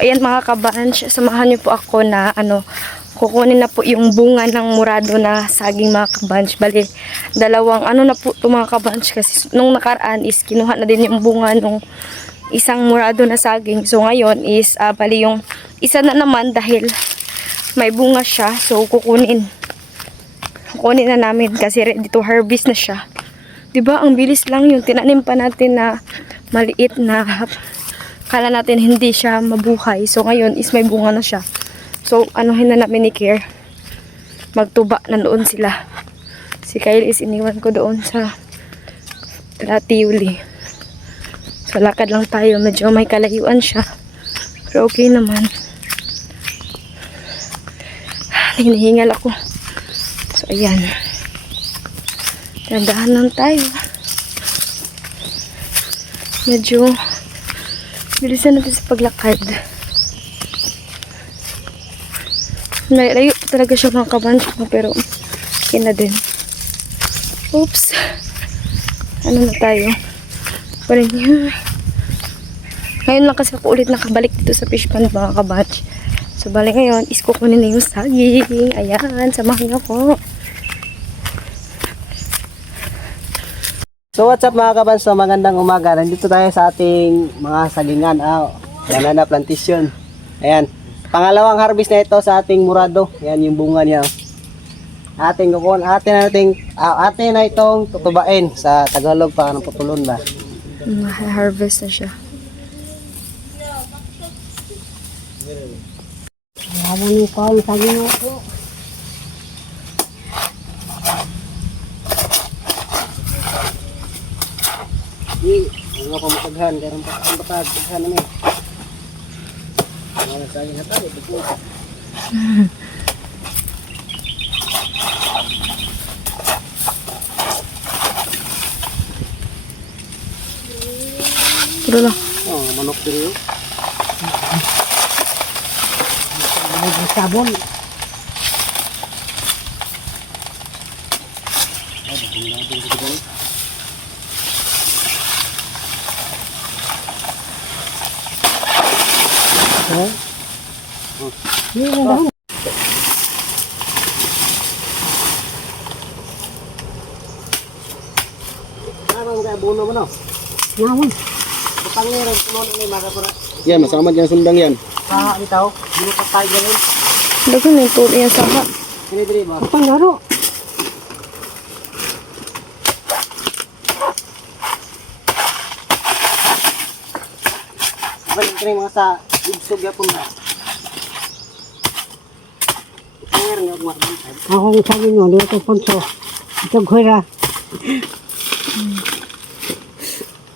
ayan mga kabanch, samahan niyo po ako na kukunin na po yung bunga ng murado na saging mga kabanch. Bali, dalawang na po ito mga kabanch kasi nung nakaraan is kinuha na din yung bunga nung isang murado na saging. So ngayon is bali yung isa na naman dahil may bunga siya. So kukunin na namin kasi ready to harvest na siya. 'Di ba? Ang bilis lang yung tinanim pa natin na maliit na kala natin hindi siya mabuhay. So ngayon is may bunga na siya. So anuhin na namin ni Care. Magtuba na doon sila. Si Kyle is iniwan ko doon sa Latiuli. So lakad lang tayo. Medyo may kalayuan siya. Pero okay naman. Hinihingal ako. So ayan. Dandahan lang tayo. Medyo bilisan natin sa paglakad. Layo talaga siya mga kabanch mo, pero okay na din. Oops. Ano na tayo? Parang ngayon lang kasi ako ulit nakabalik dito sa fish pond mga kabanch. So bali ngayon is kukunin na yung saging. Ayan, samahan niyo ako. So what's up mga kabanch, so magandang umaga. Nandito tayo sa ating mga sagingan, banana plantation. Ayan, pangalawang harvest na ito sa ating murado. Ayan yung bunga niya. Atin na itong tutubain sa Tagalog pa ng putulon ba. Harvest na siya. Habang ikaw ang saging ako. Mga pamataghan, karang pataghan namin. Mga saging hatay, ito po. Puro lang. Manok dito. May sabon. Ano kaya buno mo no? Yawon. Pangiran puno ni magapura. Yan, masama diyan sundang yan. Itaw, dito pa tayo ganun. Dagan na yung tuloy yan saha. Ini diri ba? Kapang laro. Balik kini mga sa ibsog yapon na. Pangiran nga kumakban. Ako ang saging mo, dito ponso. Ito ghoira.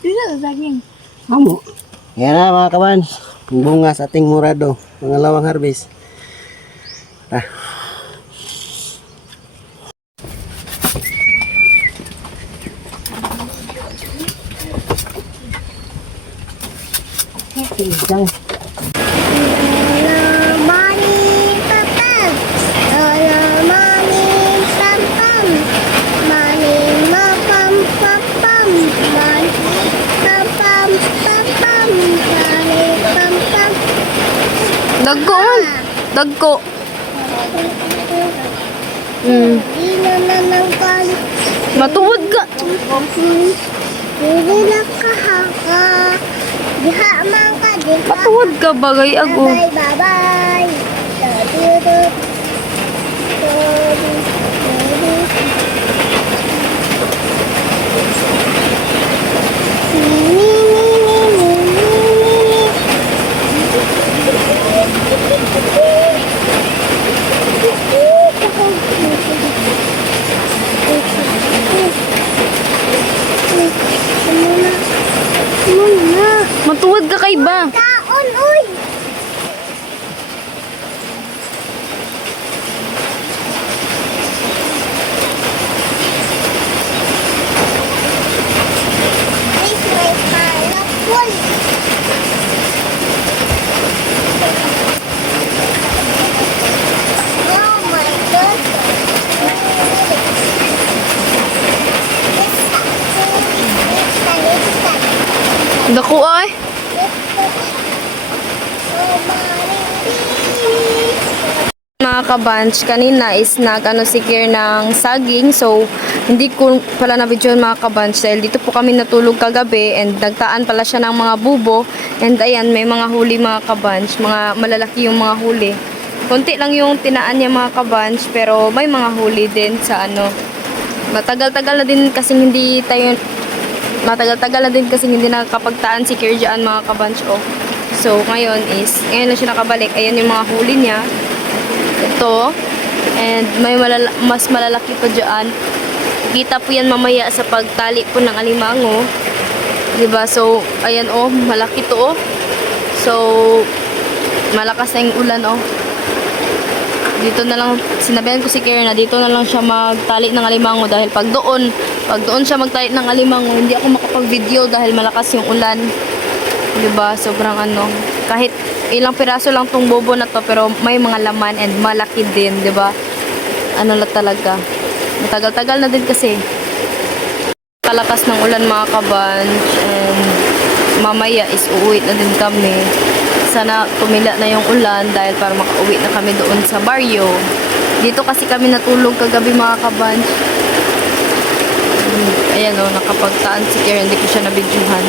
Dito sa saging. Amo. Yan na mga kaban, yung bunga sa ating murado, pangalawang harvest. Tigang. Dagko man. Dagko. Matuwod ka. Matuwod ka bagay ako. Bye-bye. Matuwod ka kay ba? Taon, uy! This my car. mga kabanch, kanina is secure ng saging. So, hindi ko pala na-video mga kabanch dahil dito po kami natulog kagabi and nagtaan pala siya ng mga bubo. And ayan, may mga huli mga kabanch, mga malalaki yung mga huli. Konti lang yung tinaan niya mga kabanch, pero may mga huli din sa matagal-tagal na din kasi hindi nakakapagtaan si Kirjaan mga kabanch. So, ngayon na siya nakabalik. Ayan yung mga huli niya. Ito. And may mas malalaki pa dyan. Kita po yan mamaya sa pagtali po ng alimango. Diba? So, ayan malaki to So, malakas na yung ulan Dito na lang, sinabihan ko si Karen na dito na lang siya magtali ng alimango dahil pag doon siya magtali ng alimango, hindi ako makapag-video dahil malakas yung ulan. Diba? Sobrang kahit ilang piraso lang tong bobo na to, pero may mga laman and malaki din, diba? Talaga. Matagal-tagal na din kasi. Kalakas ng ulan mga kabanch, and mamaya is uuwi na din kami. Sana tumila na yung ulan dahil para makauwi na kami doon sa baryo. Dito kasi kami natulog kagabi mga kabanch. Ayan nakapagtaan si Karen, hindi ko siya nabidyuhan.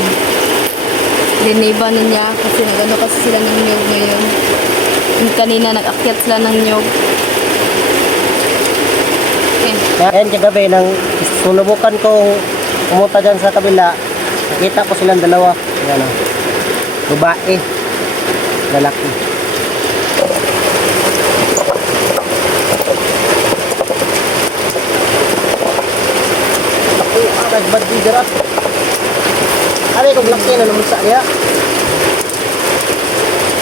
Diniba na niya kasi kasi sila ng nyog ngayon. Yung kanina nag-akyat sila ng nyog. Ayan kagabi, nang sulubukan kong pumunta dyan sa kabila, nakita ko silang dalawa. Ayan babae, lalaki. Ako, nagbad di jarap. Ari kong laki na naman sa niya.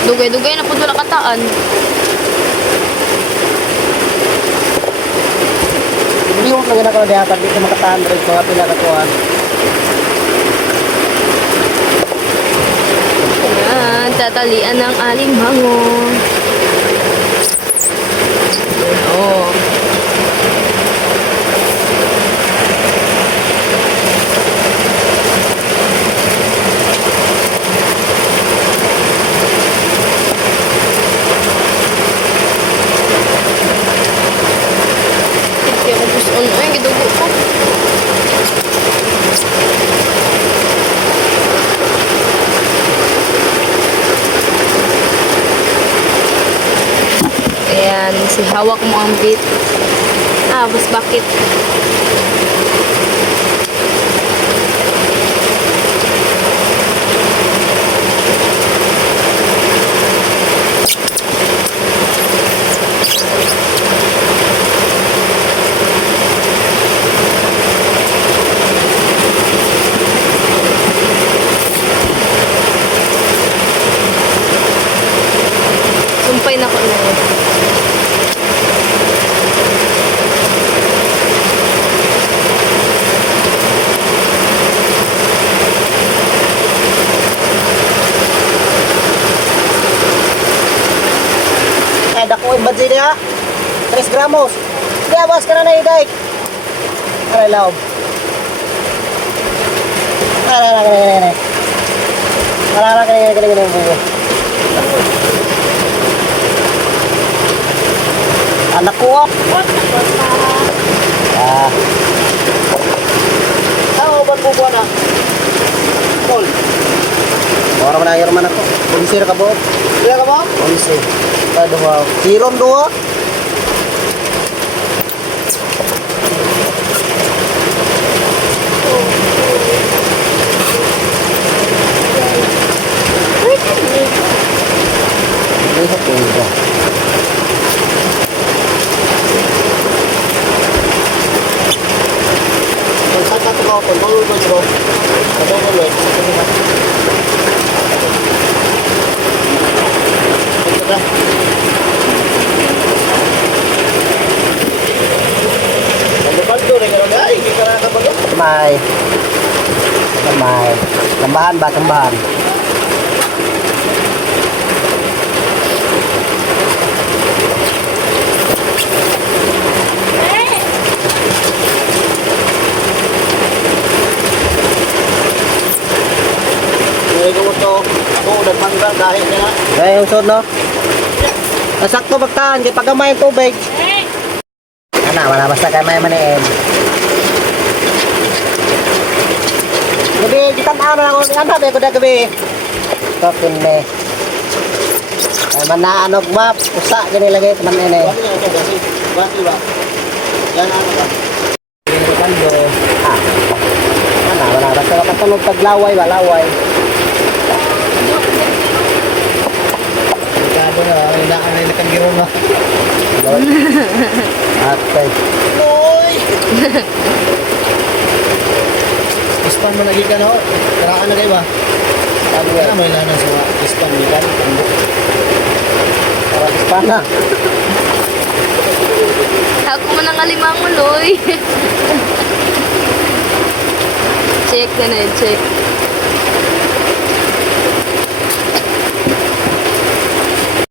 Dugay-dugay na po wala kataan. Hindi mo lang ginagawa diya, tapi ito makataan rin mga pinakatuan. Ayan, tatalian ng alimango. Kaya ko gusto gidugo ko. Ayan, si hawak mo ang bit. Bus bakit? Sumpay na ko na yun. Dako yung badzi niya 3 gramos. Kaya bas ka na na igay. Aray laob. Aray. Anak ko. Ba't po na? Tol. Orang mana air mana ko? Polisir ka bo? Iya ka bo? Polisir. Aduh, wow. Siron dua. Lihat ini. Satu kau pun baru bro. Ada boleh. Kamay. Tambahan ba? Tambahan. Ako udah mangga dahil niya. Kaya yung sod no? Sakto magtahan, kay pagamay ang tubig. Ana, wala basta kay may maniin. Gabi, kita na lang ako. Ano ba ko da gabi? Topin me. Ay mananog map, usa gani lagay teman ini. Basi ba? Yan ano ba? Kando. Ah. Ana, wala basta kapatulog taglaway ba, laway. Kado na, wala ka na ilang giro na. Atay. Oy! Ispan mo lagi ka na ho. Karaan na kayo ba? Sabi ka na, may lana sa ispan ni kan. Para ispan na. Ako mo nang alimang uloy. Check na na, check.